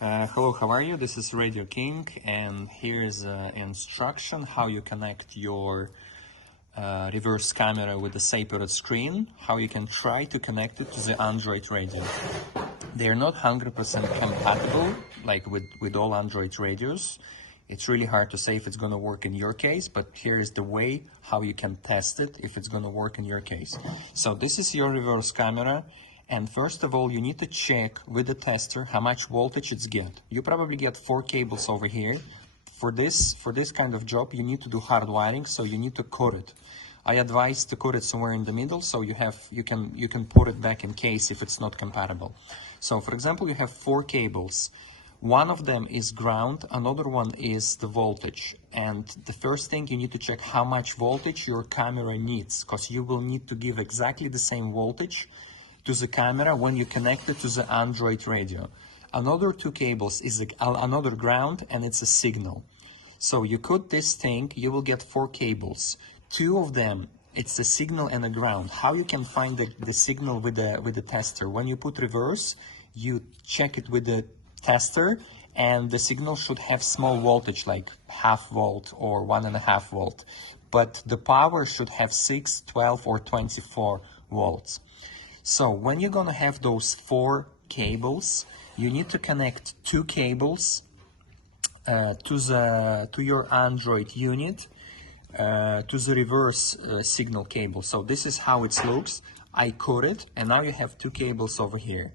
Hello, how are you? This is RadioKing, and here is an instruction how you connect your reverse camera with the separate screen, how you can try to connect it to the Android radio. They are not 100% compatible, like with all Android radios. It's really hard to say if it's going to work in your case, but here is the way how you can test it if it's going to work in your case. So this is your reverse camera. And first of all, you need to check with the tester how much voltage it's get. You probably get 4 cables over here. For this kind of job, you need to do hard wiring, so you need to cut it. I advise to cut it somewhere in the middle, so you can put it back in case if it's not compatible. So for example, you have 4 cables. One of them is ground, another one is the voltage. And the first thing, you need to check how much voltage your camera needs, because you will need to give exactly the same voltage to the camera when you connect it to the Android radio. Another 2 cables is another ground, and it's a signal. So you cut this thing, you will get 4 cables. 2 of them, it's a signal and a ground. How you can find the signal with the tester? When you put reverse, you check it with the tester, and the signal should have small voltage, like 0.5 volt or 1.5 volt. But the power should have 6, 12, or 24 volts. So when you're gonna have those 4 cables, you need to connect 2 cables to your Android unit, to the reverse signal cable. So this is how it looks. I cut it, and now you have 2 cables over here.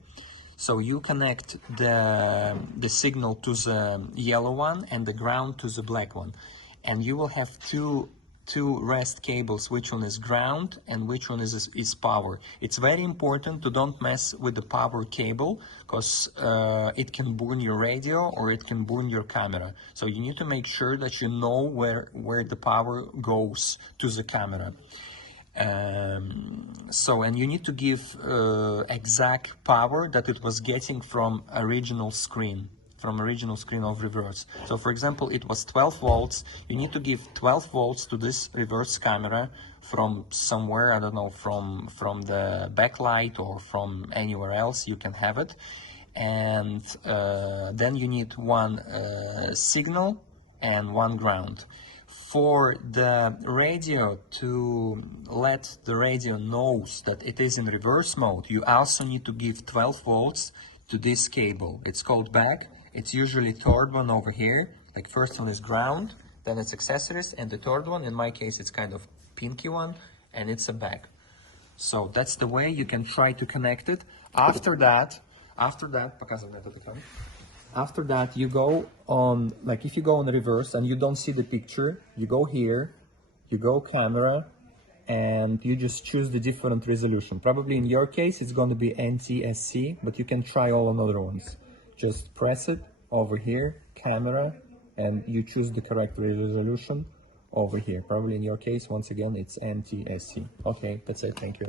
So you connect the signal to the yellow one and the ground to the black one, and you will have two rest cables, which one is ground and which one is power. It's very important to don't mess with the power cable, because it can burn your radio or it can burn your camera. So you need to make sure that you know where the power goes to the camera. And you need to give exact power that it was getting from original screen of reverse. So for example, it was 12 volts. You need to give 12 volts to this reverse camera from somewhere, I don't know, from the backlight or from anywhere else you can have it. And then you need 1 signal and 1 ground. For the radio, to let the radio knows that it is in reverse mode, you also need to give 12 volts to this cable. It's called back. It's usually third one over here. Like first one is ground, then it's accessories, and the third one, in my case, it's kind of pinky one, and it's a back. So that's the way you can try to connect it. After that, you go on, like if you go on reverse and you don't see the picture, you go here, you go camera, and you just choose the different resolution. Probably in your case, it's going to be NTSC, but you can try all another ones. Just press it over here, camera, and you choose the correct resolution over here. Probably in your case, once again, it's NTSC. Okay, that's it. Thank you.